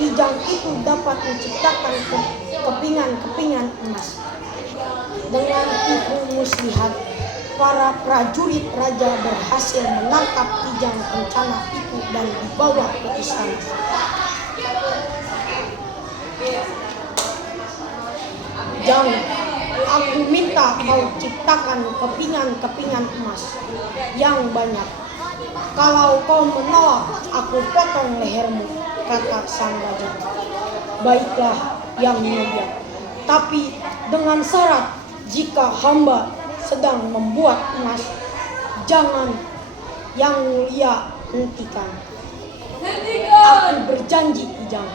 Kijang itu dapat menciptakan kepingan-kepingan emas. Dengan tipu muslihat, para prajurit raja berhasil menangkap kijang kencana itu dan dibawa ke istana. Jang, aku minta kau ciptakan kepingan-kepingan emas yang banyak. Kalau kau menolak, aku potong lehermu, kata sang raja. Baiklah, yang mulia. Tapi dengan syarat, jika hamba sedang membuat emas, jangan, yang mulia, hentikan. Aku berjanji, Kijang.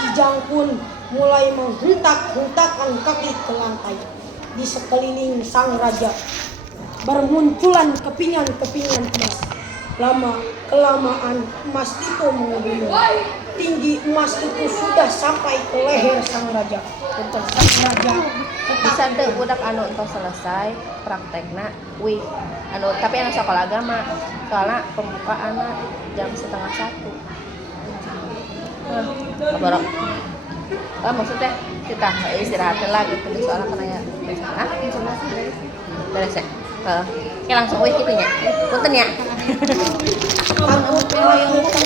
Kijang pun mulai menghentak-hentakan kaki ke lantai. Di sekeliling sang raja bermunculan kepingan-kepingan emas. Lama-kelamaan emas itu menggunung. Tinggi emas itu sudah sampai ke leher sang raja. Sang raja bisa deh budak anu entos selesai praktekna tapi anak sekolah agama soalnya pembukaan jam 12:30. Kabarok. Maksudnya kita istirahat lagi gitu soalnya kena ya beres ya. Oke langsung gitu nya. Punten ya. takut melayangkan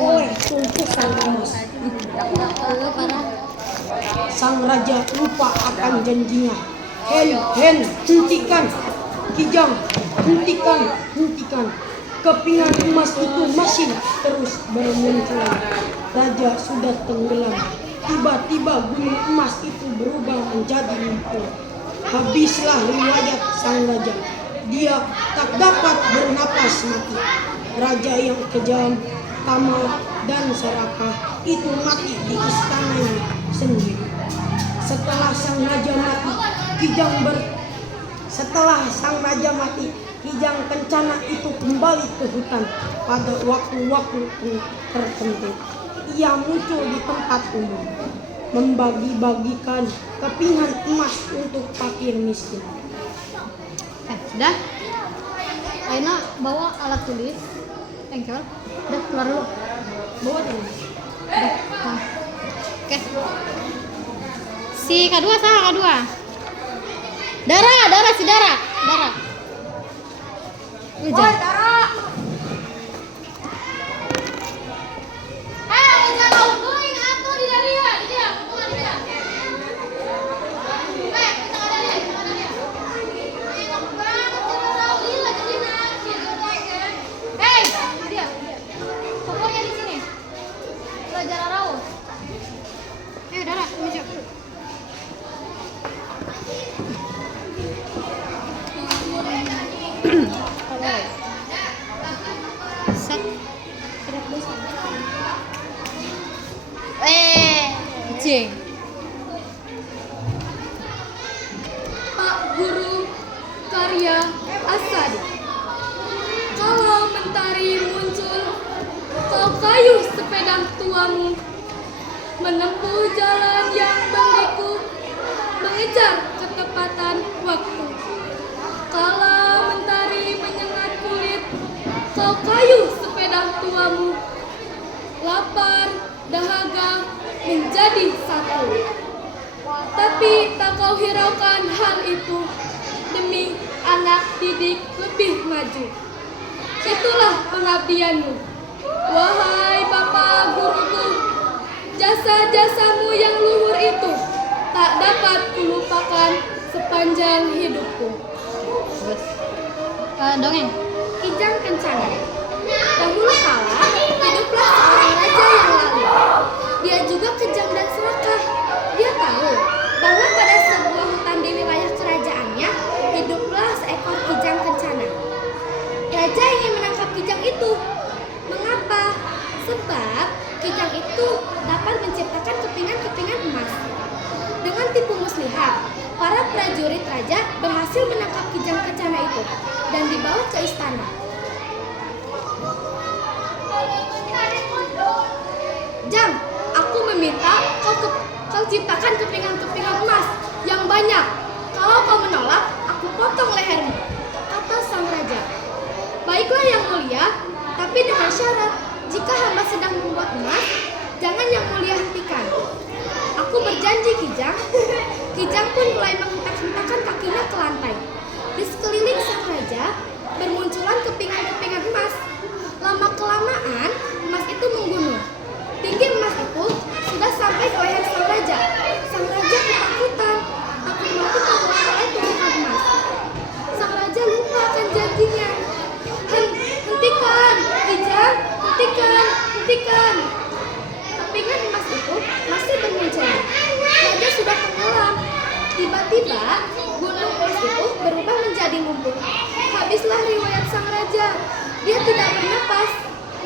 oleh tumpukan emas. Sang raja lupa akan janjinya. Hentikan, Kijang, hentikan. Kepingan emas itu masih terus bermunculan. Raja sudah tenggelam. Tiba-tiba gunung emas itu berubah menjadi lumpur. Habislah riwayat sang raja. Dia tak dapat bernapas mati. Raja yang kejam, tamak, dan serakah itu mati di istananya sendiri. Setelah sang raja mati, Kijang kencana itu kembali ke hutan. Pada waktu-waktu tertentu, ia muncul di tempat umum, membagi-bagikan kepingan emas untuk fakir miskin. Sudah? Aina bawa alat tulis. Engkel. Udah keluar dulu. Bawa dulu. Udah. Nah. Oke. Si kedua saha kedua? Dara. Oi, Dara. Cing. Pak Guru karya Asadi. Kalau mentari muncul, kau kayuh sepeda tuamu, menempuh jalan yang berliku, mengejar ketepatan waktu. Kalau mentari menyengat kulit, kau kayuh sepeda tuamu, lapar, dahaga, menjadi satu. Tapi tak kau hiraukan hal itu demi anak didik lebih maju. Itulah pengabdianmu, wahai Bapak Guruku. Jasa-jasamu yang luhur itu tak dapat kulupakan sepanjang hidupku. Dongeng. Kijang Kencana. Dahulu kala hiduplah seorang raja yang lalu. Dia juga kejam dan serakah. Dia tahu bahwa pada sebuah hutan di wilayah kerajaannya hiduplah seekor kijang kencana. Raja ingin menangkap kijang itu. Mengapa? Sebab kijang itu dapat menciptakan kepingan-kepingan emas. Dengan tipu muslihat, para prajurit raja berhasil menangkap kijang kencana itu dan dibawa ke istana. Jang, aku meminta kau ciptakan kepingan-kepingan emas yang banyak. Kalau kau menolak, aku potong lehermu, kata sang raja. Baiklah yang mulia, tapi dengan syarat, jika hamba sedang membuat emas, Jangan yang mulia hentikan. Aku berjanji, Kijang. Kijang pun mulai menghentak-hentakan kakinya ke lantai. Di sekeliling sang raja bermunculan kepingan-kepingan emas. Lama-kelamaan emas itu menggunung. Tinggi emas itu sudah sampai ke leher sang raja. Sang raja ketakutan, takut mati terbuat oleh tumpukan emas. Sang raja lupa akan janjinya. Hentikan, Kijang, hentikan, hentikan. Kepingan emas itu masih bermunculan. Raja sudah tenggelam. Tiba-tiba gunung emas itu berubah menjadi lumpur. Habislah riwayat sang raja. Dia tidak bernapas,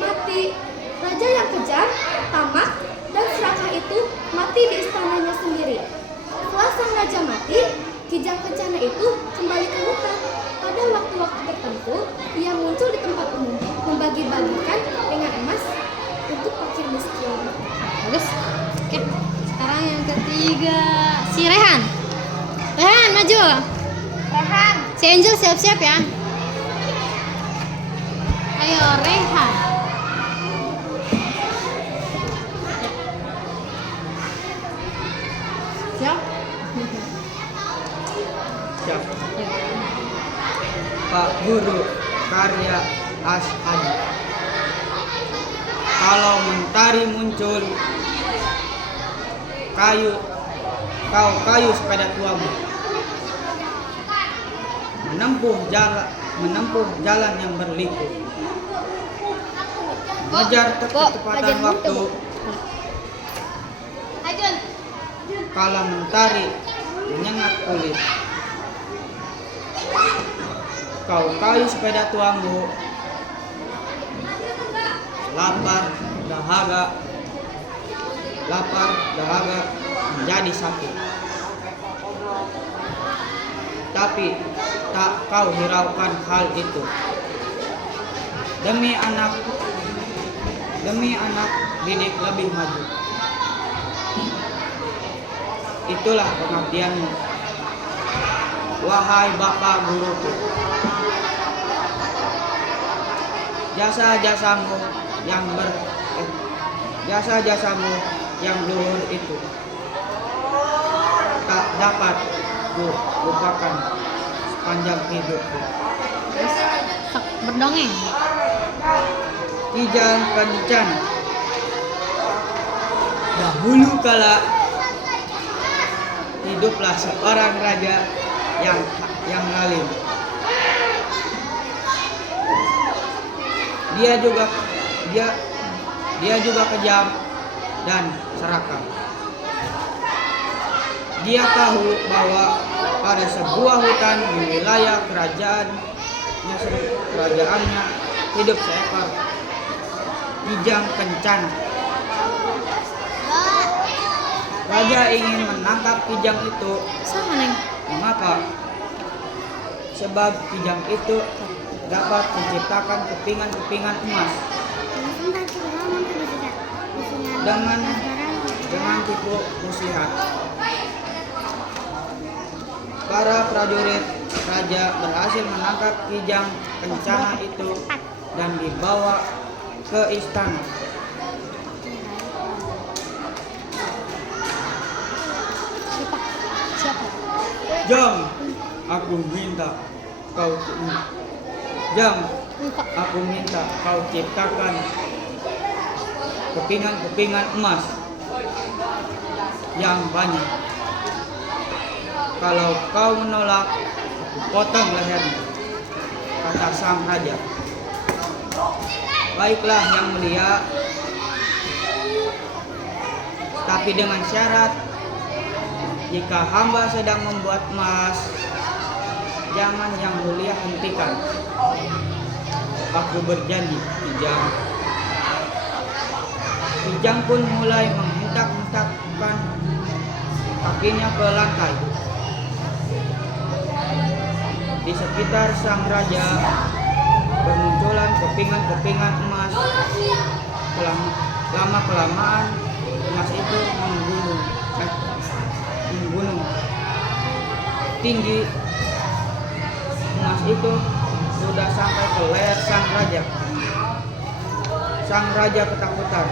mati. Raja yang kejam, tamak, dan serakah itu mati di istananya sendiri. Setelah sang raja mati, Kijang Kencana itu kembali ke hutan. Pada waktu-waktu tertentu, ia muncul di tempat umum, membagi-bagikan kepingan emas untuk fakir miskin. Bagus. Oke. Sekarang yang ketiga, si Rehan. Rehan maju. Rehan. Si Angel siap-siap ya. Ayo Rehan. Siap? Siap. Pak Guru Karya Ashadi. Kalau mentari muncul, kayu sepeda tuamu, menempuh jalan yang berliku, mengejar kecepatan waktu. Kala mentari menyengat kulit, kau kayu sepeda tuamu, lapar dahaga menjadi satu. Tapi tak kau hiraukan hal itu. Demi anak didik lebih maju. Itulah pengabdianmu, wahai Bapak Guruku. Jasa-jasamu yang luhur itu tak dapat ku lupakan sepanjang hidupku. Sok berdongeng. Kijang Kencana. Dahulu kala hiduplah seorang raja yang alim. Dia juga kejam dan serakah. Dia tahu bahwa pada sebuah hutan di wilayah kerajaannya hidup seekor kijang kencana. Raja ingin menangkap kijang itu. Sama Neng. Mengapa? Sebab kijang itu dapat menciptakan kepingan-kepingan emas dengan tipu muslihat. Para prajurit raja berhasil menangkap kijang kencana itu dan dibawa ke istana. Siapa? Jam, aku minta kau ciptakan kepingan-kepingan emas yang banyak. Kalau kau menolak, aku potong lehermu, kata sang raja. Baiklah yang mulia, tapi dengan syarat, jika hamba sedang membuat emas, jangan yang mulia hentikan. Aku berjanji, Kijang. Kijang pun mulai menghentak-hentakkan kakinya ke lantai. Di sekitar sang raja bermunculan kepingan-kepingan emas. Lama-kelamaan emas itu menggunung tinggi. Emas itu sudah sampai ke leher sang raja. Sang raja ketakutan.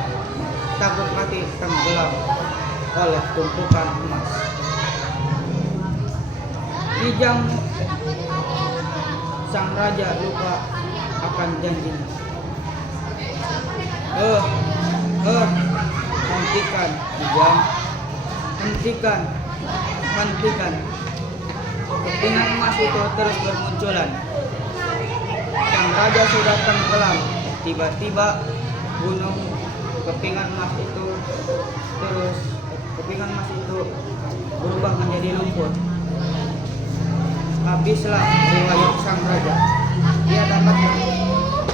takut mati tenggelam oleh tumpukan emas. Kijang sang raja lupa akan janjinya. Hentikan Kijang, hentikan. Kepingan emas itu terus bermunculan. Sang raja sudah tenggelam. Tiba-tiba gunung kepingan emas itu berubah menjadi lumpur. Habislah riwayat sang raja.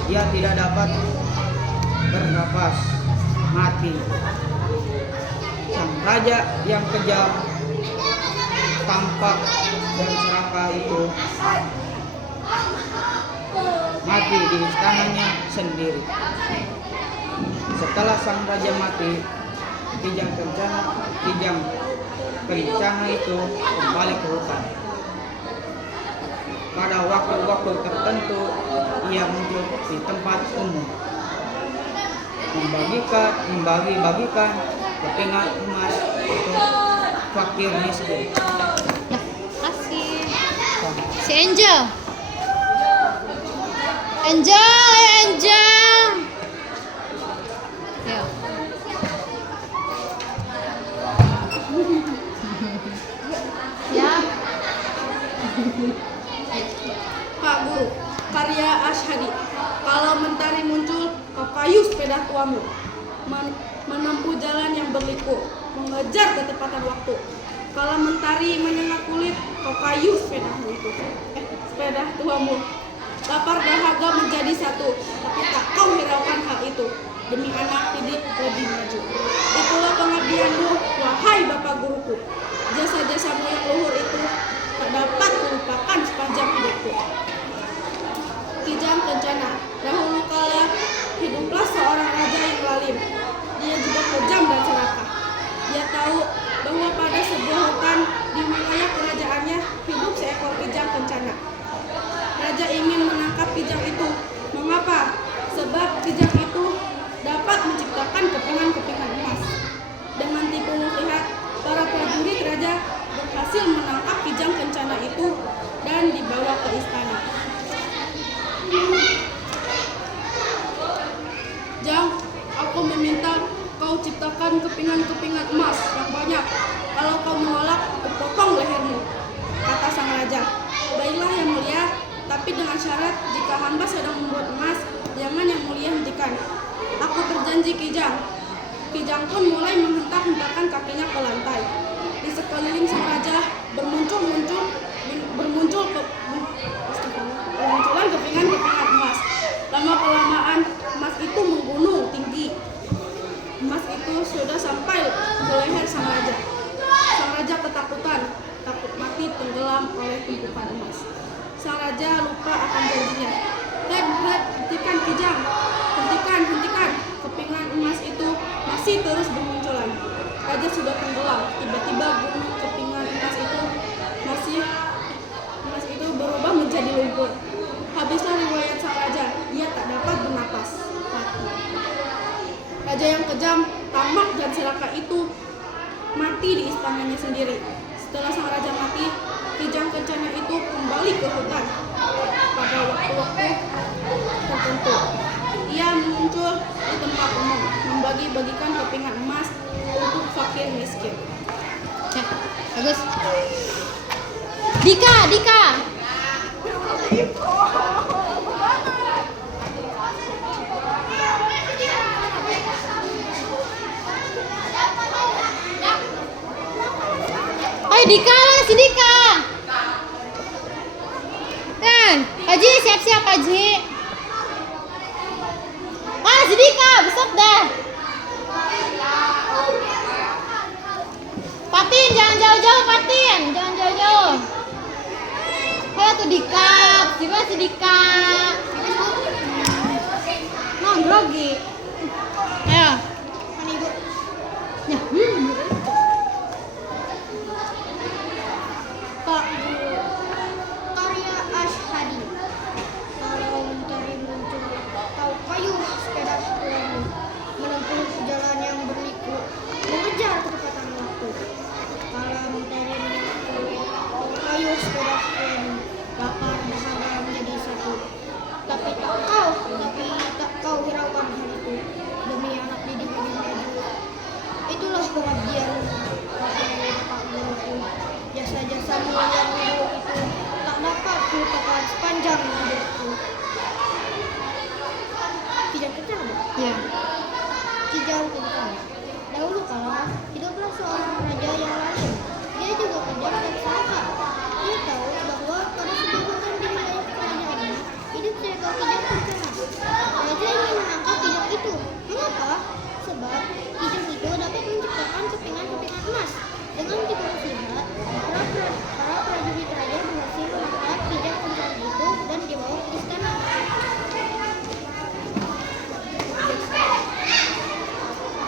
Dia tidak dapat bernapas, mati. Sang raja yang kejam, tampak dan serakah itu mati di istananya sendiri. Setelah sang raja mati, Kijang Kencana itu kembali ke hutan. Pada waktu-waktu tertentu ia muncul di tempat umum, membagi-bagikan kepingan emas untuk fakir miskin. Dah, kasih. Si Angel. Angel. Ayo. Ya. Pak Guru, karya Ashadi. Kalau mentari muncul, kau kayu sepeda tuamu. Menempuh jalan yang berliku, mengejar ketepatan waktu. Kalau mentari menyengat kulit, kau kayu sepeda tuamu. Lapar dahaga menjadi satu, tapi tak kau hiraukan hal itu. Demi anak didik lebih maju. Itulah pengabdianmu, wahai Bapak Guruku. Jasa-jasamu yang luhur itu tak dapat melupakan sepanjang hidupku. Kijang Kencana. Dahulu kala hiduplah seorang raja yang lalim. Dia juga kejam dan serakah. Dia tahu bahwa pada sebuah hutan di wilayah kerajaannya hidup seekor kijang kencana. Raja ingin menangkap kijang itu. Mengapa? Sebab kijang itu dapat menciptakan kepingan-kepingan emas. Dengan tipu muslihat, para prajurit raja berhasil menangkap kijang kencana itu dan dibawa ke istana. Jang, aku meminta kau ciptakan kepingan-kepingan emas yang banyak. Kalau kau menolak, aku potong lehermu, kata sang raja. Baiklah yang mulia, tapi dengan syarat jika hamba sedang membuat emas, jangan yang mulia hentikan. Aku berjanji Kijang. Kijang pun mulai menghentak-hentakan kakinya ke lantai. Di sekeliling sang raja bermunculan kepingan-kepingan emas. Lama-kelamaan emas itu menggunung tinggi. Emas itu sudah sampai ke leher sang raja. Sang raja ketakutan, takut mati tenggelam oleh tumpukan emas. Sang raja lupa akan janjinya. Hentikan Kijang, hentikan. Kepingan emas itu masih terus bermunculan. Raja sudah tenggelam. Tiba-tiba gunung kepingan emas itu berubah menjadi lumpur. Habislah riwayat sang raja. Dia tak dapat bernapas, mati. Raja yang kejam, tamak dan serakah itu mati di istananya sendiri. Setelah sang raja mati, Kijang Kencana itu kembali ke hutan. Pada waktu-waktu tertentu, ia muncul di tempat umum, membagi-bagikan kepingan emas untuk fakir miskin. Cek, bagus. Dika. Ayo Dika, si Dika. Haji siap-siap Haji. Si Dika, besok dah. Patin, jangan jauh-jauh Patin, jangan jauh-jauh. Ayo tuh Dika, gimana si Dika? Grogi. Ayo. Ya, Pak Guru, karya Ashadi. Kalau mentari muncul, kau kayu sepeda tuamu, menempuh jalan yang berliku. sepanjang hidupku. Kijang kencana. Ya. Kijang kencana. Dahulu kala hiduplah seorang raja yang lain. Dia juga kejam dan serakah. Dia tahu bahwa pada sebuah hutan di wilayah kerajaannya hidup seekor kijang kencana. Raja ingin menangkap kijang itu. Mengapa? Sebab kijang itu dapat menciptakan kepingan-kepingan emas. Dengan diberi sihat, para prajurit raja berhasil menangkap kijang kencana itu dan dibawa ke istana.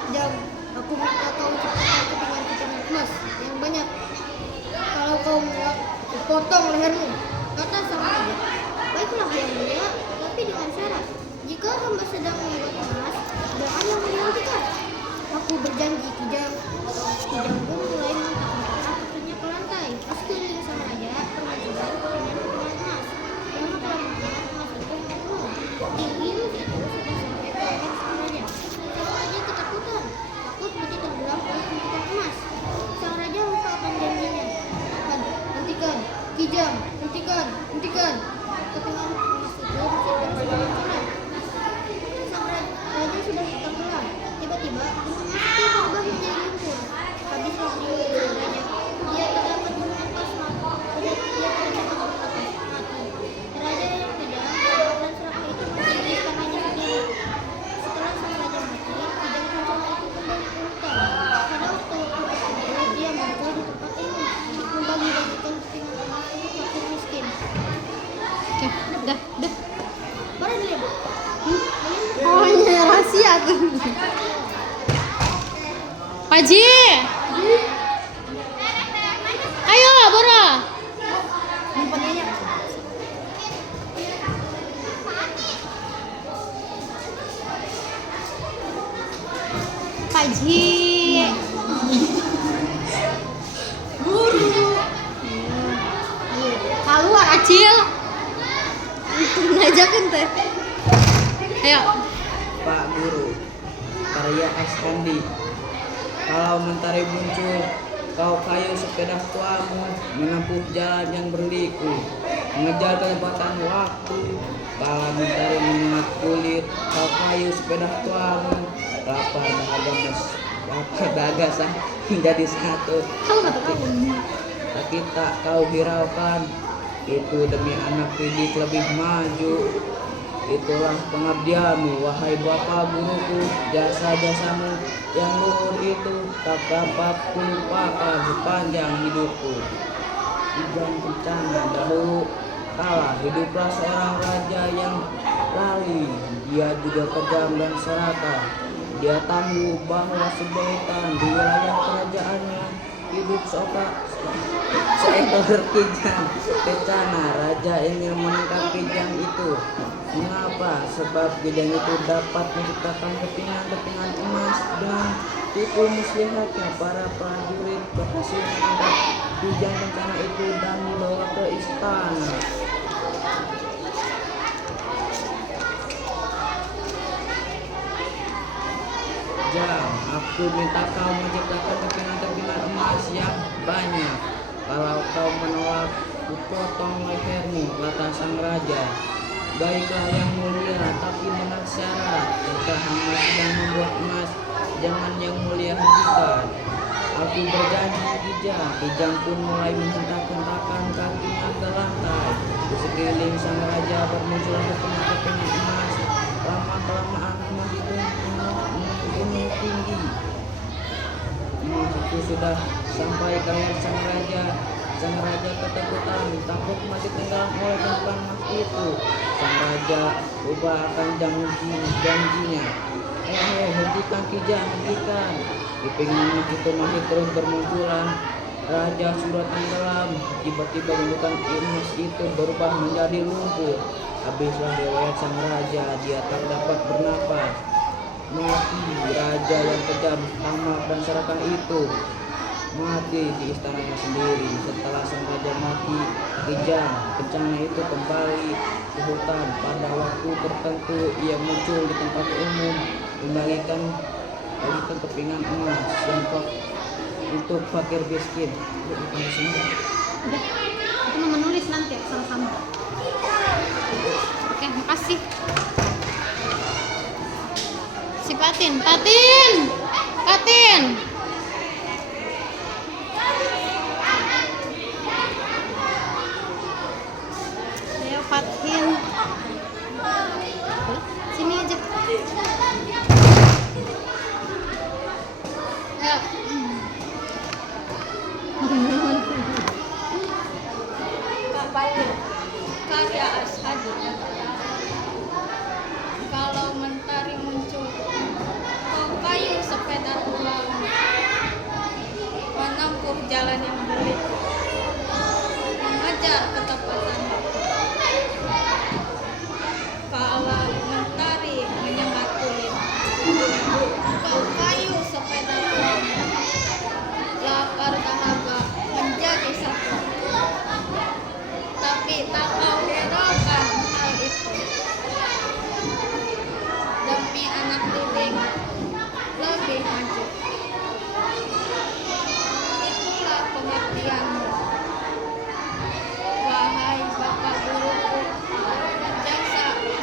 Jam, aku minta kau ciptakan kepingan-kepingan emas yang banyak. Kalau kau menolak, kupotong lehermu, kata sang raja. Baiklah yang mulia, tapi dengan syarat. Jika hamba sedang membuat emas, jangan yang menghentikan. Aku berjanji, kijang. Kijang pun mulai mengangkat kakinya ke lantai. Pas keliling sang raja, termunculan kepingan-kepingan emas. Lama-kelamaan emas itu menurun. Tinggi emas itu sudah sampai ke leher sang raja. Sang raja ketakutan, takut putih tenggelam oleh tumpukan emas. Sang raja lupa akan janjinya. Hentikan, kijang, hentikan, hentikan. Kepingan emas itu masih terus bermunculan. Sang raja sudah tenggelam. Tiba-tiba gunung emas itu berubah menjadi lumpur. Habislah hidup sang raja. Dia tak dapat menentas mati. Dia tidak dapat menentas mati. Raja yang kejam, galak dan serakah itu mati di istananya sendiri. Setelah sang raja mati, kijang kencana itu kembali ke hutan. Pada waktu-waktu tertentu, dia muncul di tempat umum, membagi-bagikan kepingan emas untuk fakir miskin. Oke, dah. Mana dia, Bu? Oh, ini rahasia tuh. Paji. Ayo, Bora. Nyimpannya. Paji. Guru. Keluar Acil. Ngajakin teh. Ayo. Pak Guru, karya Askandi. Kalau mentari muncul, kau kayu sepeda tuamu, menempuh jalan yang berliku, mengejar kecepatan waktu. Kalau mentari menyengat kulit, kau kayu sepeda tuamu, lapar dahaga sah menjadi satu. Kalau kata kamu. Tapi tak kau hiraukan, itu demi anak didik lebih maju. Itulah pengabdianmu, wahai Bapak Guruku. Jasa-jasamu yang luhur itu tak dapat kulupakan sepanjang hidupku. Kijang kencana dahulu kala hiduplah seorang raja yang lali. Dia juga kejam dan serakah. Dia tahu bahwa sebuah hutan di wilayah kerajaannya hidup seekor kijang kencana. Raja ingin menangkap kijang itu. Mengapa? Sebab kijang itu dapat menciptakan kepingan-kepingan emas. Dengan tipu muslihatnya, para prajurit berhasil menangkap kijang kencana itu dan dibawa ke istana. Jam, aku minta kau menciptakan kepingan-kepingan emas yang banyak. Kalau kau menolak, kupotong lehermu, kata sang raja. Baiklah yang mulia, tapi dengan syarat. Jika hamba sedang membuat emas, jangan yang mulia hentikan. Aku berjanji, kijang pun mulai menghentak-hentakkan kakinya ke lantai. Di sekeliling sang raja bermunculan kepingan-kepingan emas. Lama-kelamaan emas itu gunung tinggi. Emas itu sudah sampai ke leher sang raja. Sang raja ketakutan, takut masih tenggelam oleh tumpukan emas itu. Sang raja ubah akan janjinya. Hentikan kijang, hentikan. Kepingan emas itu masih terus bermunculan. Raja sudah tenggelam. Tiba-tiba gundukan emas itu berubah menjadi lumpur. Habislah riwayat sang raja, dia tak dapat bernapas. Mati raja yang kejam, tamak dan serakah itu. Mati di istananya sendiri. Setelah sang raja mati, kijang kencana itu kembali ke hutan. Pada waktu tertentu ia muncul di tempat umum, membagikan kepingan emas yang untuk fakir miskin. Udah. Itu mau menulis nanti sama-sama. Oke, makasih. Si Patin, Patin, Patin. Ayo Patin. Sini aja. Ayo. Karya Ashadi. Kalau mentari muncul, kau kayu sepeda tulang, menempuh jalan yang berliku, mengejar ketepatan waktu. Kalau mentari menyengat kulit, kau kayu sepeda tulang, lapar dahaga menjadi satu. Tapi tak kau hiraukan hal itu. Demi anak didik lebih maju. Itulah pengertianmu. Wahai Bapak guruku, jasamu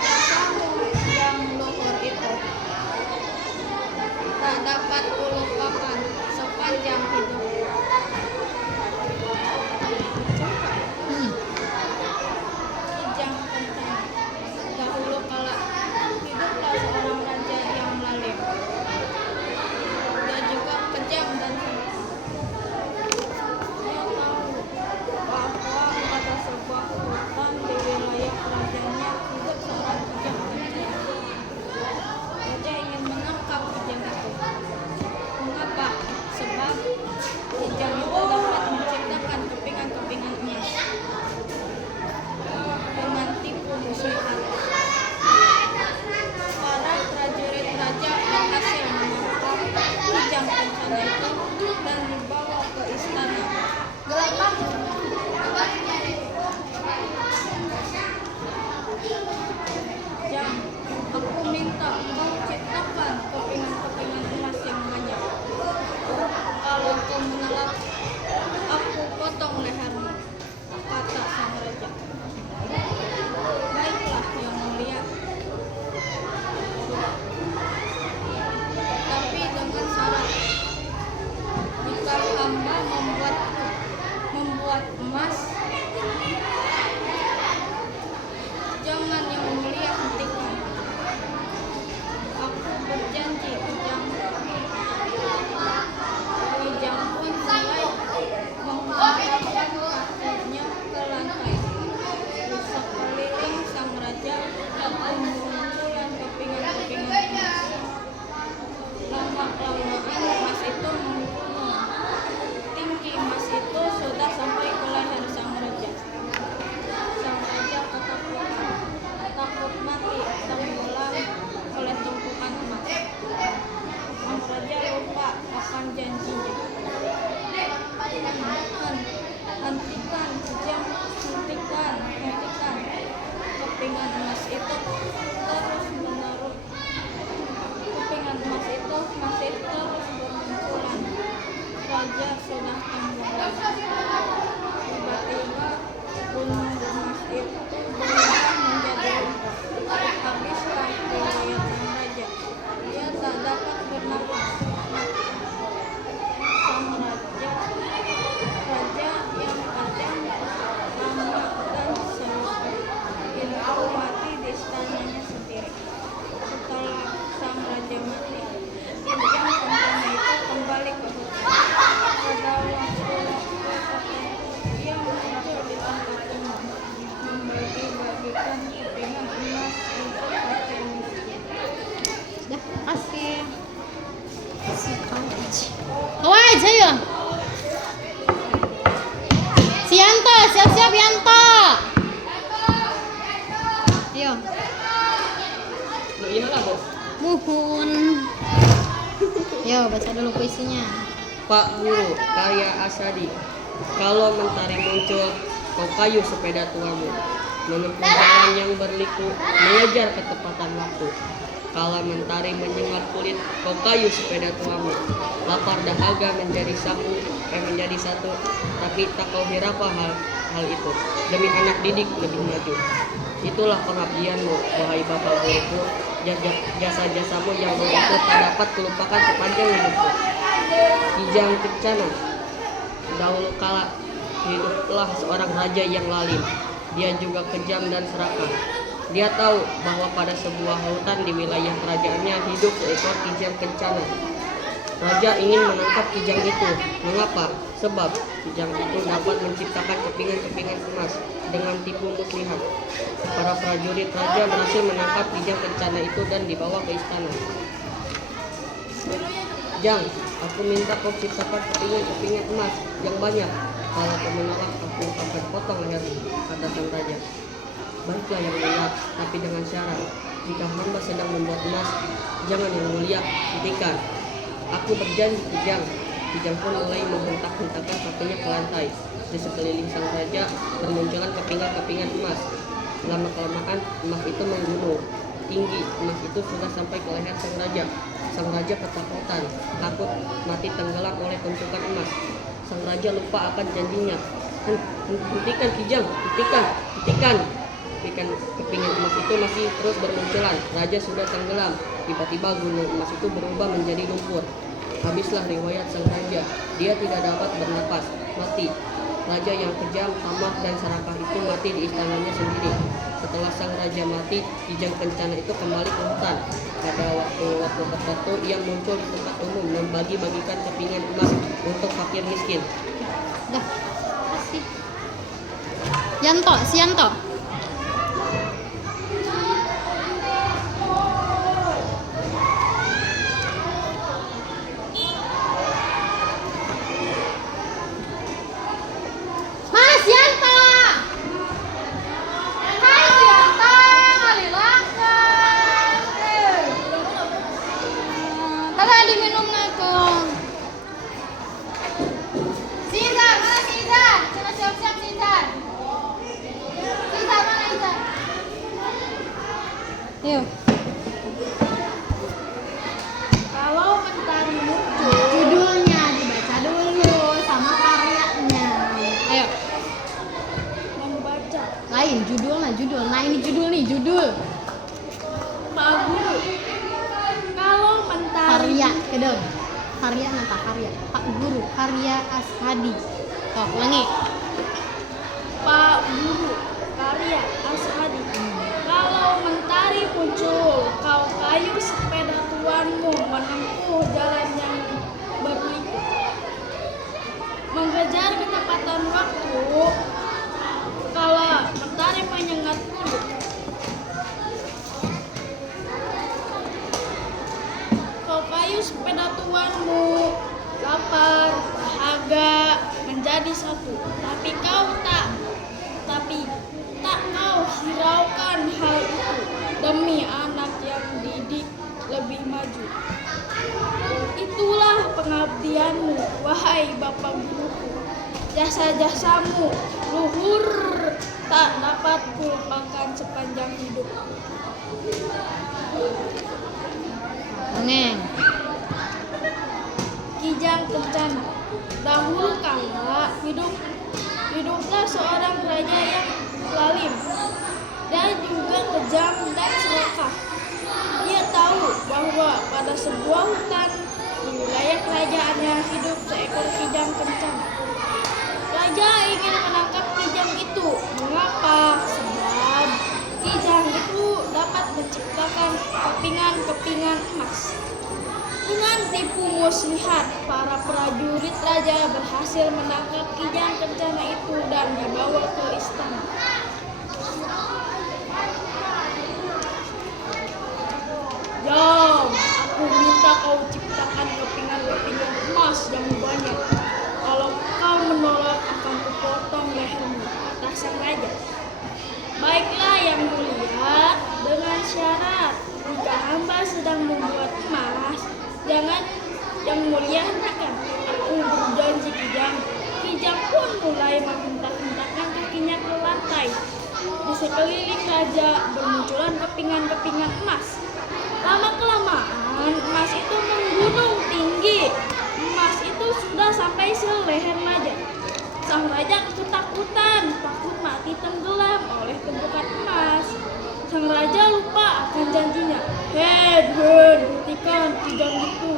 yang luhur itu tak dapat kulupakan sepanjang hidup. Kijang Kencana. Dahulu kala hiduplah seorang raja yang lalim. Dia juga kejam dan sombong. Dia tahu bahwa pada sebuah hutan di wilayah kerajaannya hidup seorang kijang kencana. Raja ingin menangkap kijang itu. Mengapa? Sebab kijang itu dapat menciptakan kepingan-kepingan emas dengan tipu muslihat. Para prajurit raja berhasil menangkap kijang kencana itu dan dibawa ke istana. Jang, aku minta kau ciptakan kepingan-kepingan emas yang banyak. Kalau kau menolak, aku potong lehermu, kata sang raja. Baiklah yang mulia, tapi dengan syarat, jika hamba membuat emas, jangan yang mulia hentikan. Aku berjanji, Kijang. Kijang pun mulai menghentakkan kakinya ke lantai. Di sekeliling sang raja bermunculan kepingan-kepingan emas. Lama-kelamaan emas itu menggunung. Tinggi emas itu sudah sampai ke leher sang raja. Sang raja ketakutan, takut mati tenggelam oleh tumpukan emas. Sang raja lupa akan janjinya. Hentikan, Kijang, hentikan. Kepingan emas itu terus menerus. Kepingan emas itu masih terus bermunculan. Raja sudah tenggelam. Tiba-tiba gunung emas itu berubah menjadi lumpur. Habislah riwayat sang raja. Dia tak dapat bernafas. Sang raja yang tajam, lama dan seluruh itu mati di istananya sendiri. Setelah sang raja mati, kijang kencana itu kembali ke hutan. Pada waktu dia muncul di tempat umum, membagi-bagikan kepingan emas untuk fakir miskin. Dah, makasih. Awas, ayo. Si Yanto, siap-siap Yanto. Ayo. Iya lah, Bos. Muhun. Yo, baca dulu puisinya. Pak Guru, karya Ashadi. Kalau mentari muncul, kau kayu sepeda tuamu, menempuh jalan yang berliku, mengejar ketepatan waktu. Kala mentari menyengat kulit, kau kayu sepeda tuamu, lapar dahaga menjadi satu, tapi tak kau hiraukan hal itu. Demi anak didik lebih maju. Itulah pengabdianmu, wahai Bapak guruku. Jasa-jasamu yang begitu tak dapat kulupakan sepanjang hidupku. Kijang Kencana. Dahulu kala hiduplah seorang raja yang lalim. Dia juga kejam dan serakah. Dia tahu bahwa pada sebuah hutan di wilayah kerajaannya hidup seekor kijang kencana. Raja ingin menangkap kijang itu. Mengapa? Sebab kijang itu dapat menciptakan kepingan-kepingan emas dengan tipu muslihat. Para prajurit raja berhasil menangkap kijang kencana itu dan dibawa ke istana. Jang, aku minta kau ciptakan kepingan-kepingan emas yang banyak. Kalau kau menolak, aku akan potong lehermu, kata sang raja. Baiklah yang mulia, tapi dengan syarat, jika hamba sedang membuat emas, jangan yang mulia hentikan. Aku berjanji Kijang. Kijang pun mulai menghentak-hentakan kakinya ke lantai. Di sekeliling sang raja bermunculan kepingan-kepingan emas. Lama-kelamaan emas itu menggunung tinggi. Emas itu sudah sampai ke leher sang raja. Sang raja ketakutan, takut mati tenggelam oleh tumpukan emas. Sang raja lupa akan janjinya. Hentikan Kijang, hentikan. Kepingan emas itu masih terus bermunculan. Raja sudah tenggelam. Tiba-tiba gunung emas itu berubah menjadi lumpur. Habislah riwayat sang raja. Dia tidak dapat bernapas, mati. Raja yang kejam, tamak dan serakah itu mati di istananya sendiri. Setelah sang raja mati, Kijang Kencana itu kembali ke hutan. Pada waktu tertentu ia muncul di tempat umum membagi-bagikan kepingan emas untuk fakir miskin. Dah, kasih. Sianto. Diminum nakong. Sizar, mana Sizar? Coba siap-siap Sizar. Sizar mana Sizar? Yuk. Kalau mentari muncul, Judulnya dibaca dulu sama karyanya. Ayo. membaca. Lain judul. Nah ini judul. Pak Guru. Kalau mentari Karya kedong. Karya nata karya. Pak Guru karya Ashadi. Oh, ulangi. Pak Guru, karya Ashadi. Kalau mentari muncul, kau kayu sepeda tuanmu menempuh jalan yang berliku. Mengejar ketepatan waktu, kalau mentari menyengat bulu. Kau kayu sepeda tuanmu, lapar, dahaga, menjadi satu. Tapi tak kau hiraukan hal itu demi anak yang didik lebih maju. Itulah pengabdianmu, wahai Bapak Guruku. Jasa-jasamu luhur tak dapat kulupakan sepanjang hidup. Dongeng. Kijang Kencana. Dahulu kala hiduplah seorang raja yang lalim dan juga kejam dan serakah. Dia tahu bahwa pada sebuah hutan di wilayah kerajaannya hidup seekor kijang kencana. Raja ingin menangkap kijang itu. Mengapa? Sebab kijang itu dapat menciptakan kepingan-kepingan emas. Dengan tipu muslihat, para prajurit raja berhasil menangkap kijang kencana itu dan dibawa ke istana. Jom, aku minta kau ciptakan kepingan-kepingan emas yang banyak. Kalau kau menolak, akan kupotong lehermu, kata sang raja. Baiklah yang mulia, dengan syarat jika hamba sedang membuat emas, jangan yang mulia hentikan. Aku berjanji Kijang. Kijang pun mulai menghentak-hentakkan kakinya ke lantai. Di sekeliling raja bermunculan kepingan-kepingan emas. Lama-kelamaan emas itu menggunung tinggi. Emas itu sudah sampai seleher raja. Sang raja ketakutan, takut mati tenggelam oleh tumpukan emas. Sang raja lupa akan janjinya. Hentikan Kijang itu.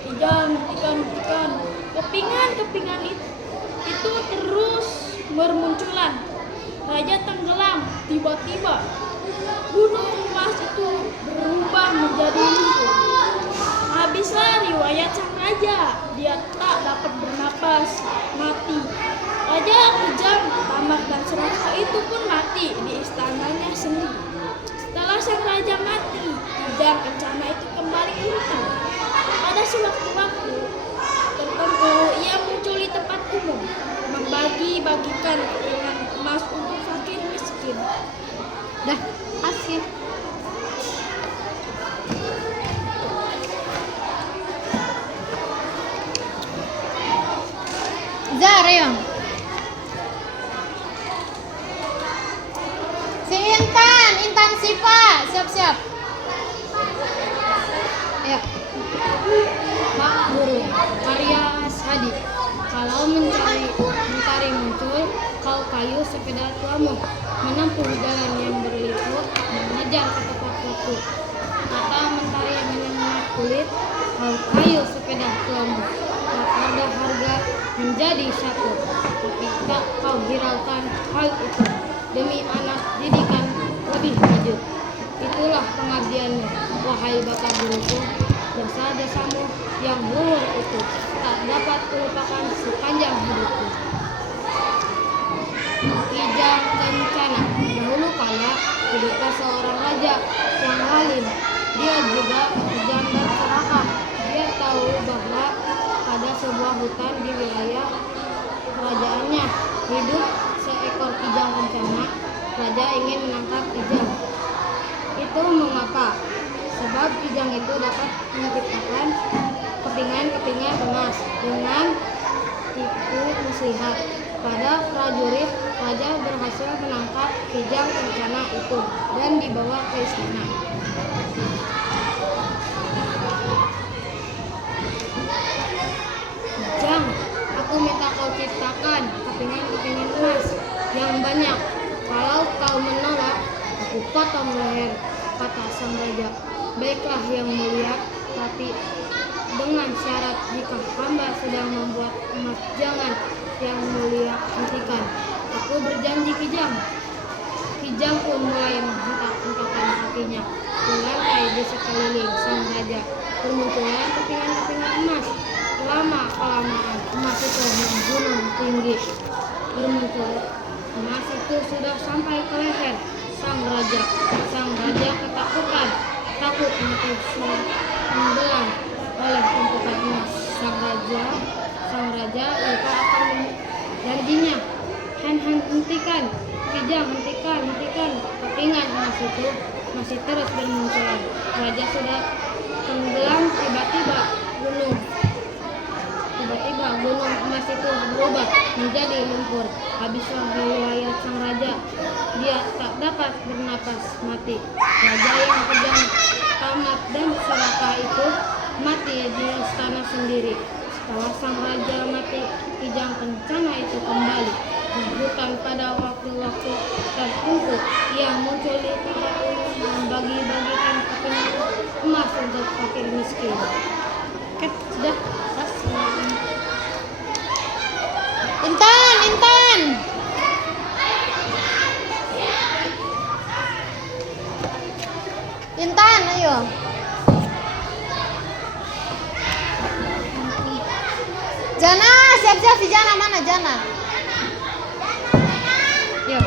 Kijang, hentikan. Kepingan itu terus bermunculan. Raja tenggelam. Tiba-tiba gunung emas itu berubah menjadi lumpur. Habislah riwayat sang raja. Dia tak dapat bernapas, mati. Raja kejam, tamak dan serakah itu pun mati di istananya sendiri. Setelah sang raja mati, Kijang Kencana itu kembali ke hutan. Pada sewaktu-waktu tertentu ia muncul di tempat umum, membagi-bagikan kepingan emas untuk fakir miskin. Dah, asik. Zar, ayo. Si Intan Sipa, siap-siap. Ayo. Pak Guru, karya Ashadi. Kalau mentari muncul, kau kayu sepeda tuamu, menempuh jalan yang berliku, mengejar ke tepat waktu. Kata mentari menyengat kulit, kau kayu sepeda tuamu, tak ada harga menjadi satu. Tapi tak kau hiraukan hal itu, demi anak didikan lebih maju. Itulah pengabdianmu, wahai Bapak Guruku. Jasa-jasamu yang luhur itu tak dapat kulupakan sepanjang hidupku. Kijang Kencana. Dahulu kala hiduplah seorang raja yang lalim. Dia juga kejam dan serakah. Dia tahu bahwa pada sebuah hutan di wilayah kerajaannya hidup seekor kijang kencana. Raja ingin menangkap kijang. Itu mengapa? Sebab kijang itu dapat menciptakan kepingan-kepingan emas dengan tipu muslihat. Pada prajurit, raja berhasil menangkap kijang kencana itu dan dibawa ke istana. Kijang, aku minta kau ciptakan kepingan-kepingan emas yang banyak. Kalau kau menolak, aku potong leher, kata sang raja. Baiklah yang mulia, tapi dengan syarat jika hamba sedang membuat emas, jangan yang mulia hentikan. Aku berjanji Kijang. Kijang pun mulai menghentak-hentakan kakinya ke lantai di sekeliling sang raja. Bermunculan kepingan-kepingan emas. Lama-kelamaan emas itu menggunung tinggi. Bermuncul emas itu sudah sampai ke leher sang raja. Sang raja ketakutan, takut mati tenggelam oleh tumpukan emas. Sang raja lupa akan janjinya. Hentikan Kijang, hentikan. Kepingan emas itu masih terus bermunculan. Raja sudah tenggelam. Tiba-tiba gunung emas itu berubah menjadi lumpur. Habislah riwayat sang raja. Dia tak dapat bernapas, mati. Raja yang kejam, tamat dan serakah itu mati di istana sendiri. Setelah sang raja mati, Kijang Kencana itu kembali ke hutan pada waktu-waktu tertentu. Ia muncul di tempat umum membagi-bagikan kepingan emas untuk fakir miskin. Oke, sudah. Intan. Intan, ayo. Jana, siap-siap si Jana, mana Jana? Yuk.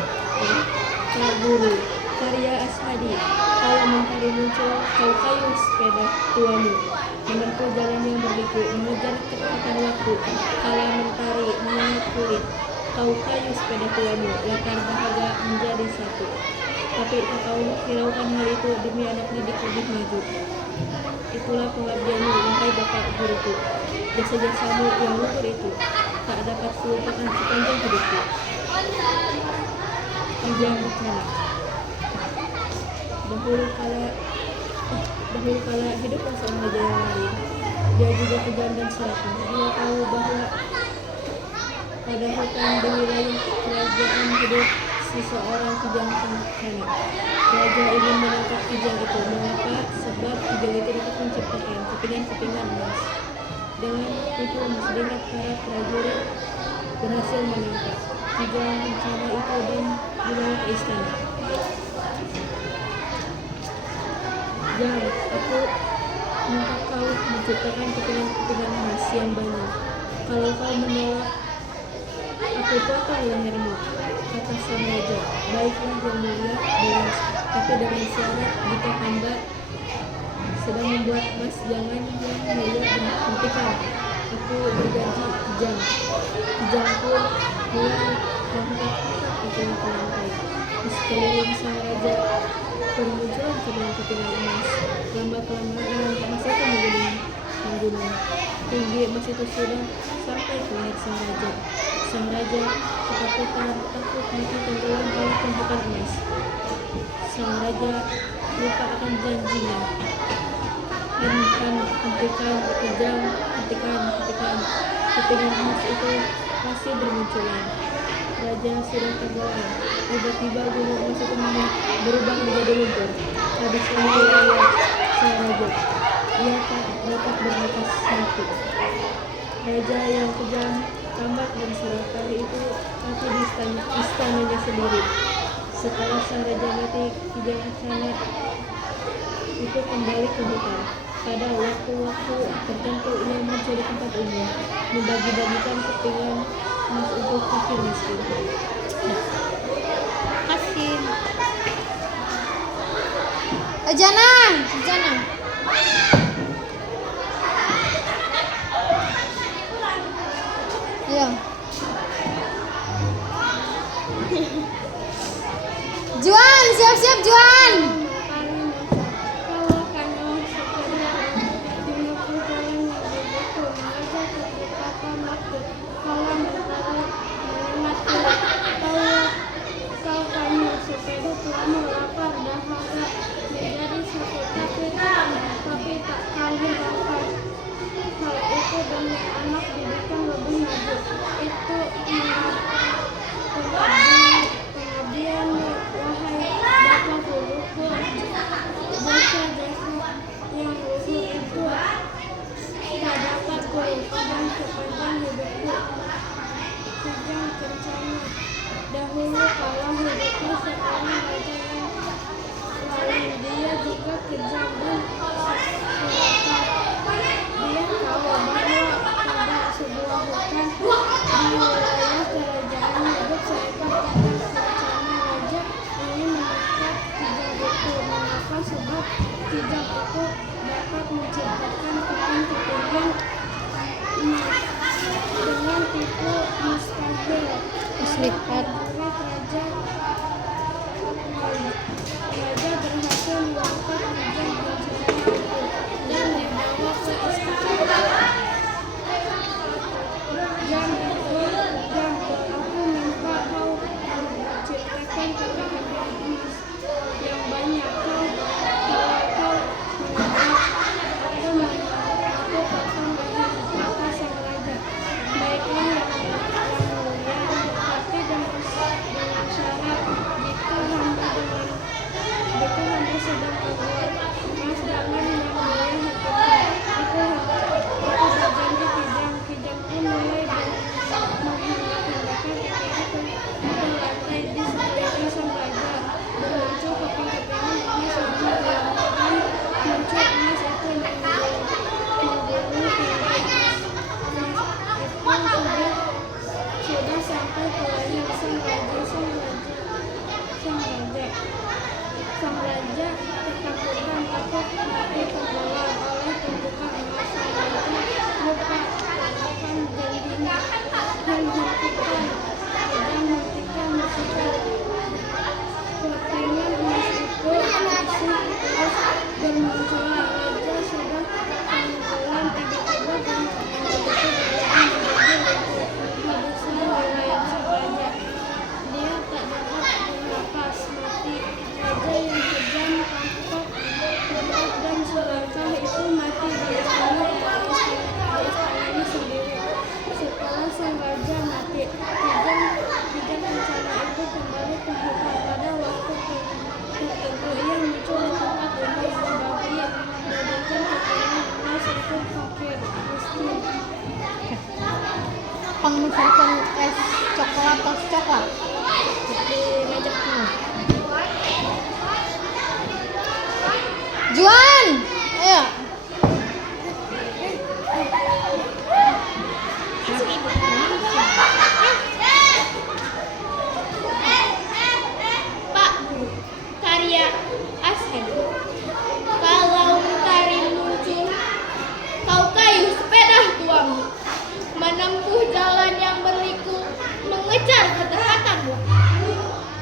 Pak Guru, karya Ashadi. Kalau mentari muncul, kau kayu sepeda tuamu, menempuh jalan yang berliku, mengejar kecepatan waktu. Kala mentari menyengat kulit, kau kayu sepeda tuamu, latar dahaga menjadi satu. Tapi tak kau hiraukan hal itu, demi anak didik lebih maju. Itulah pengabdianmu, wahai Bapak Guruku. Jasa-jasamu yang luhur itu tak dapat kulupakan sepanjang hidupku. Kijang Kencana. Dahulu kala hiduplah seorang raja yang lain. Dia juga kejam dan serakah. Dia tahu bahwa pada hutan di wilayah kerajaan hidup seseorang kijang kanak-kanak. Raja ingin menangkap kijang itu. Mengapa? Sebab kijang itu dapat menciptakan kepingan-kepingan emas. Dengan tipu muslihat para prajurit berhasil menangkap kijang bencana itu dan dibawa ke istana. Jam, aku minta kau menciptakan kepingan-kepingan emas yang banyak. Kalau kau menolak, aku potong lehermu, kata sang raja. Baiklah yang mulia, bebas, tapi dengan syarat jika hamba sedang membuat emas, jangan yang mulia hentikan. Aku berjanji kijang. Kijang pun mulai mengangkat kepingan ke lantai. Di sekeliling sang raja bermunculan kepingan-kepingan emas. Lama-kelamaan emas itu menggunung. Tinggi emas itu sudah sampai ke leher sang raja. Sang raja ketakutan, takut mati tenggelam oleh tumpukan emas. Sang raja lupa akan janjinya. Hentikan, kijang, hentikan. Kepingan emas itu pasti bermunculan. Raja sudah tenggelam. Tiba-tiba gunung emas itu berubah menjadi lumpur. Habis itu sang raja, ia tak dapat bernapas mati. Raja yang kejam, tamak dan serakah itu mati di istananya sendiri. Setelah sang raja mati, kijang kanak itu kembali ke hutan. Pada waktu-waktu tertentu ia muncul di tempat umum, membagi-bagikan kepingan emas untuk fakir miskin. Kasih. Jangan. Ayo. Juan, siap-siap Juan. Dahulu kala hidupnya seorang raja yang lain. Dia juga kejam dan serakah. Dia tahu bahwa pada sebuah hutan di wilayah kerajaan hidup seekor kijang. Rencana raja ingin menangkap kijang itu. Mengapa? Sebab kijang itu dapat menciptakan kepingan emas dengan tipu mustahil. Muslihat. Raja berhasil menangkap kijang bencana itu dan dibawa ke istana. Jam, aku minta kau menciptakan kepingan emas yang banyak. Kalau kau menolak, aku Pangmeserkan es coklat tos coklat di meja tengah. Juan, ayo. Pak Guru, karya Ashad. Kalau mentari muncul, kau kayu sepeda tuamu, menempuh jalan yang berliku, mengejar ketepatan.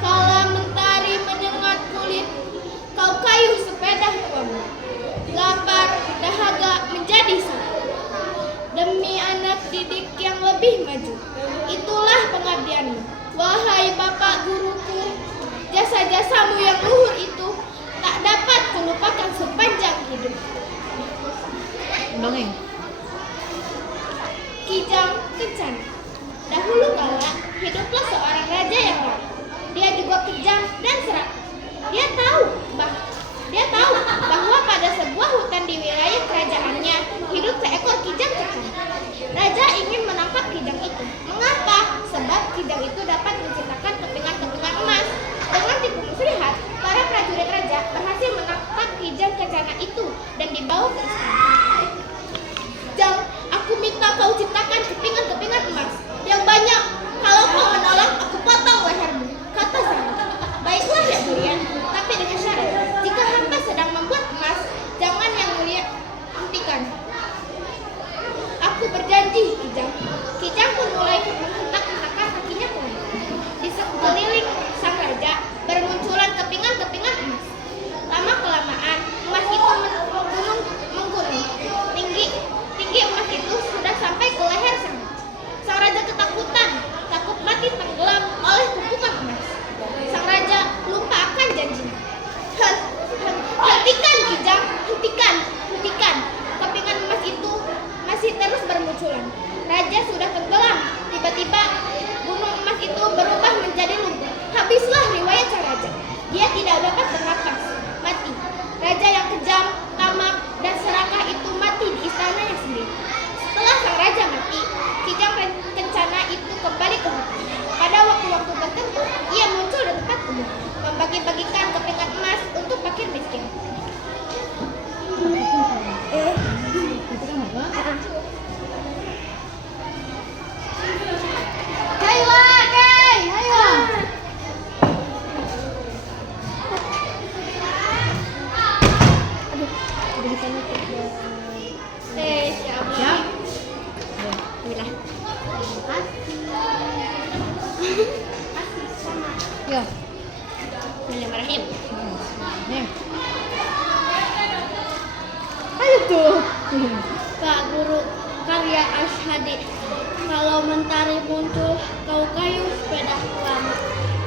Kala mentari menyengat kulit, kau kayu sepeda tuamu, lapar dahaga menjadi satu. Demi anak didik yang lebih maju, itulah pengabdianmu, wahai Bapak Guruku. Jasa-jasamu yang luhur itu tak dapat kulupakan sepanjang hidup. Dongeng. Kijang Kencana. Dahulu kala hiduplah seorang raja yang lain. Dia juga kejam dan serakah. Dia tahu bahwa pada sebuah hutan di wilayah kerajaannya hidup seekor kijang kencana. Raja ingin menangkap kijang itu. Mengapa? Sebab kijang itu dapat menciptakan kepingan-kepingan emas. Dengan tipu muslihat, para prajurit raja berhasil menangkap kijang kencana itu dan dibawa ke istana. Jang, aku minta kau ciptakan kepingan-kepingan emas yang banyak. Kalau kau menolak, aku potong lehermu, kata sang raja. Baiklah ya mulia, tapi dengan syarat, jika hamba sedang membuat emas, jangan yang mulia hentikan. Aku berjanji, Kijang. Kijang pun mulai menghentak-hentakan kakinya ke langit. Di sekeliling sang raja bermunculan kepingan-kepingan emas. Lama-kelamaan, emas itu menggunung. Tinggi emas itu sudah sampai ke leher sang raja. Sang raja ketakutan, takut mati tenggelam oleh tumpukan emas. Sang raja lupa akan janjinya. Hentikan Kijang, hentikan. Kepingan emas itu masih terus bermunculan. Raja sudah tenggelam. Tiba-tiba gunung emas itu berubah menjadi lumpur. Habislah riwayat sang raja. Dia tidak dapat bernapas, mati. Raja yang kejam, tamak, dan serakah itu mati di istananya sendiri. Setelah sang raja mati, Kijang Kencana itu kembali ke hutan. Pada waktu-waktu tertentu, ia muncul di tempat umum, membagi-bagikan kepingan emas untuk fakir miskin. Ya. Bismillahirrahmanirrahim. Ayo tuh. Pak Guru, karya Ashadi. Kalau mentari muncul, kau kayu sepeda lama,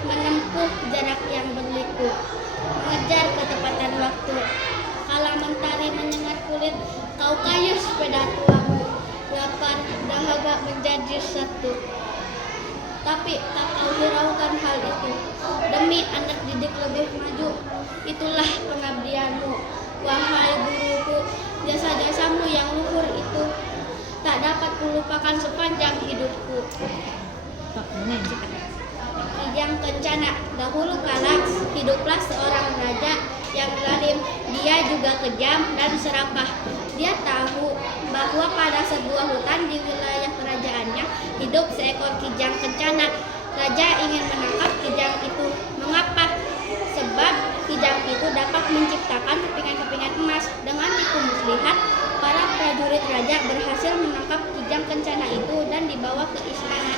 menempuh jarak yang berliku, mengejar ketepatan waktu. Kala mentari menyengat kulit, kau kayu sepeda tuamu, lapar dahaga menjadi satu. Tapi tak kau hiraukan hal itu. Demi anak didik lebih maju, itulah pengabdianmu, wahai guruku. Jasa-jasamu yang luhur itu tak dapat kulupakan sepanjang hidupku. Kijang Kencana. Dahulu kala hiduplah seorang raja yang zalim. Dia juga kejam dan serakah. Dia tahu bahwa pada sebuah hutan di wilayah kerajaannya hidup seekor kijang kencana. Raja ingin menangkap kijang itu. Mengapa? Sebab kijang itu dapat menciptakan kepingan-kepingan emas. Dengan tipu muslihat, para prajurit raja berhasil menangkap kijang kencana itu dan dibawa ke istana.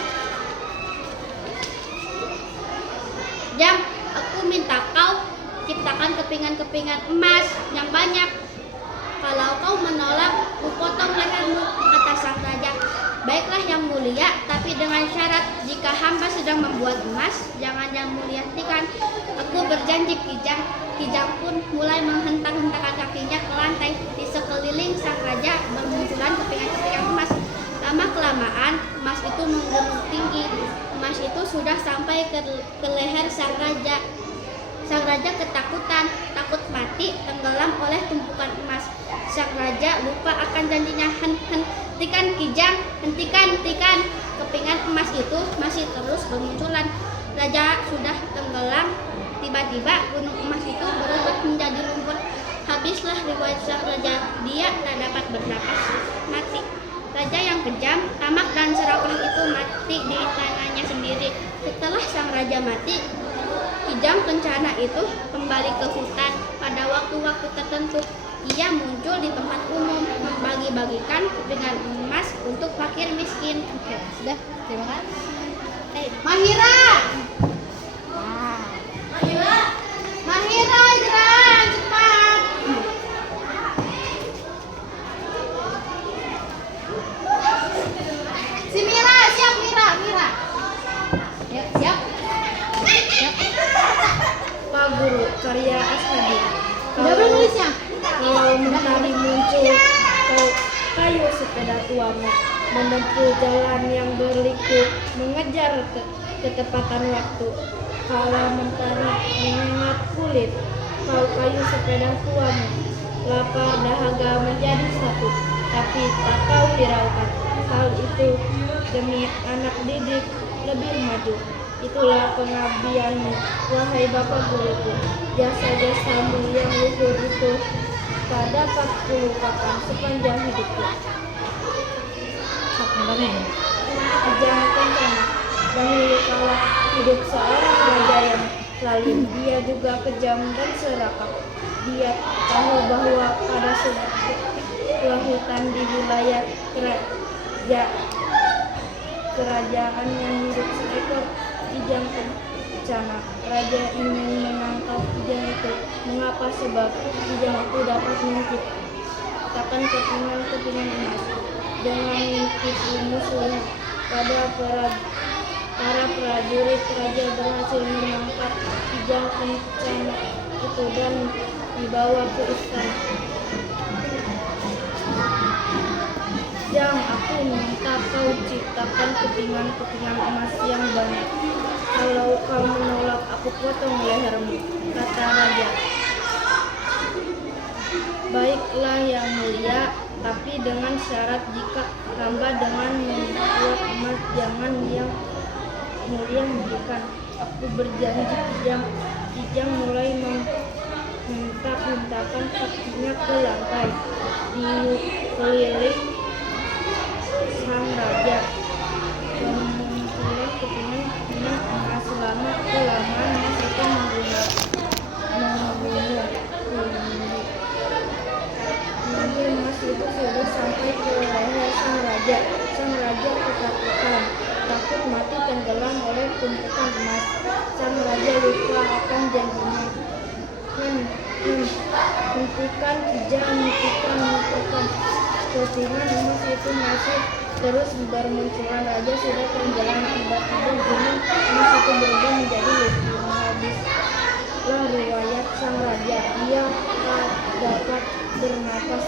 Jang, aku minta kau ciptakan kepingan-kepingan emas yang banyak. Kalau kau menolak, ku potong lehermu, kata sang raja. Baiklah yang mulia, tapi dengan syarat, jika hamba sedang membuat emas, jangan yang mulia hentikan. Aku berjanji, Kijang. Kijang pun mulai menghentak-hentakan kakinya ke lantai. Di sekeliling sang raja bermunculan kepingan-kepingan emas. Lama-kelamaan, emas itu menggunung tinggi. Emas itu sudah sampai ke leher sang raja. Sang raja ketakutan, takut mati, tenggelam oleh tumpukan emas. Sang raja lupa akan janjinya. Hentikan Kijang, hentikan. kepingan emas itu masih terus bermunculan. Raja sudah tenggelam, tiba-tiba gunung emas itu berubah menjadi lumpur. Habislah riwayat sang raja, dia tak dapat bernapas, mati. Raja yang kejam, tamak dan serakah itu mati di tangannya sendiri. Setelah sang raja mati, Kijang Kencana itu kembali ke hutan. Pada waktu-waktu tertentu, ia muncul di tempat umum, membagi-bagikan kepingan emas untuk fakir miskin. Oke, sudah. Terima kasih. Mahira! Mahira, Irang, cepat! Si Mira, siap Mira. Ya, siap. Pak Guru, karya Ashadi. Udah belum nulisnya? Kalau mentari muncul, kayu sepeda tuamu menempuh jalan yang berliku, mengejar ketepatan waktu. Kalau mentari menyengat kulit, kau kayu sepeda tuamu, lapar dahaga menjadi satu, tapi tak kau hiraukan. Hal itu demi anak didik lebih maju. Itulah pengabdianmu, wahai Bapak Guruku. Jasa-jasamu yang luhur itu tak dapat kulupakan sepanjang hidupku. Kijang Kencana. Dahulu kala hidup seorang raja yang lalim. Dia juga kejam dan serakah. Dia tahu bahwa pada sebuah hutan di wilayah kerajaan yang hidup seekor kijang kencana. Raja ingin menangkap kijang itu. Mengapa? Sebab kijang itu dapat menciptakan kepingan emas dengan menipu musuhnya. Para prajurit raja berhasil menangkap kijang kencana itu dan dibawa ke istana. Yang aku minta kau ciptakan kepingan emas yang banyak. Kalau kau menolak, aku potong lehermu, kata raja. Baiklah yang mulia, tapi dengan syarat jika hamba dengan membuat emas jangan yang mulia hentikan. Aku berjanji. Kijang mulai menghentak-hentakan kakinya ke lantai. Dikeliling sang raja, kemunculan kepingan emas. Selama kelamaan emas itu membunuh. Nanti emas itu sudah sampai ke leher sang raja. Sang raja ketakutan, takut mati tenggelam oleh tumpukan emas. Sang raja lupa akan janjinya. Hentikan kijang, hentikan. Kepingan emas itu masih terus bermunculan. Raja sudah tenggelam. Tiba-tiba gunung emas itu berubah menjadi lumpur. Habislah riwayat sang raja. Dia tak dapat bernapas,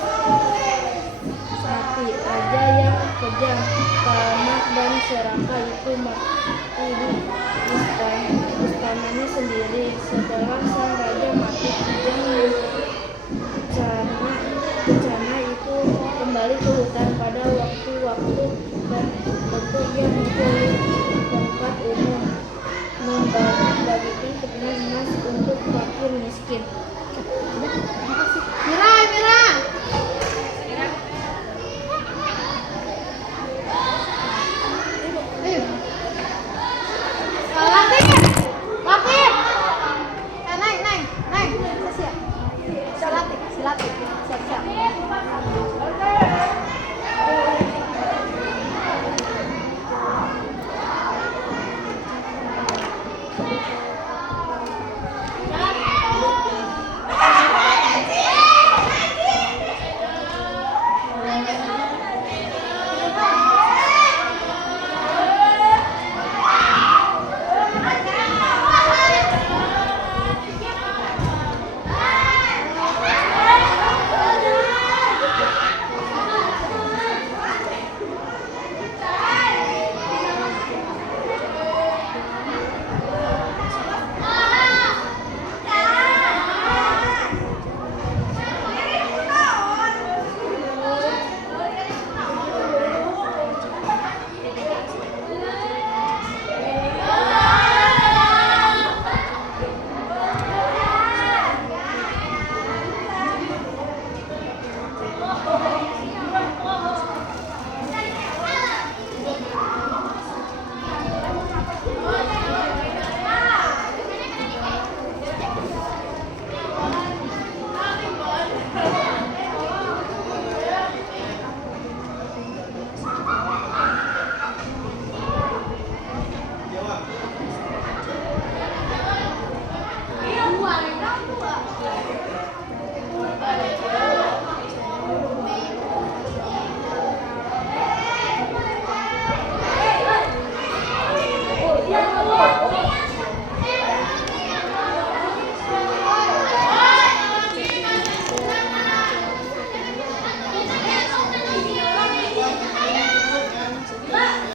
mati. Raja yang kejam, tamak dan serakah itu mati di istananya sendiri. Setelah sang raja mati, kijang kencana itu kembali ke hutan. Pada waktu-waktu tertentu ia muncul di tempat umum, membagi-bagikan kepingan emas untuk fakir miskin.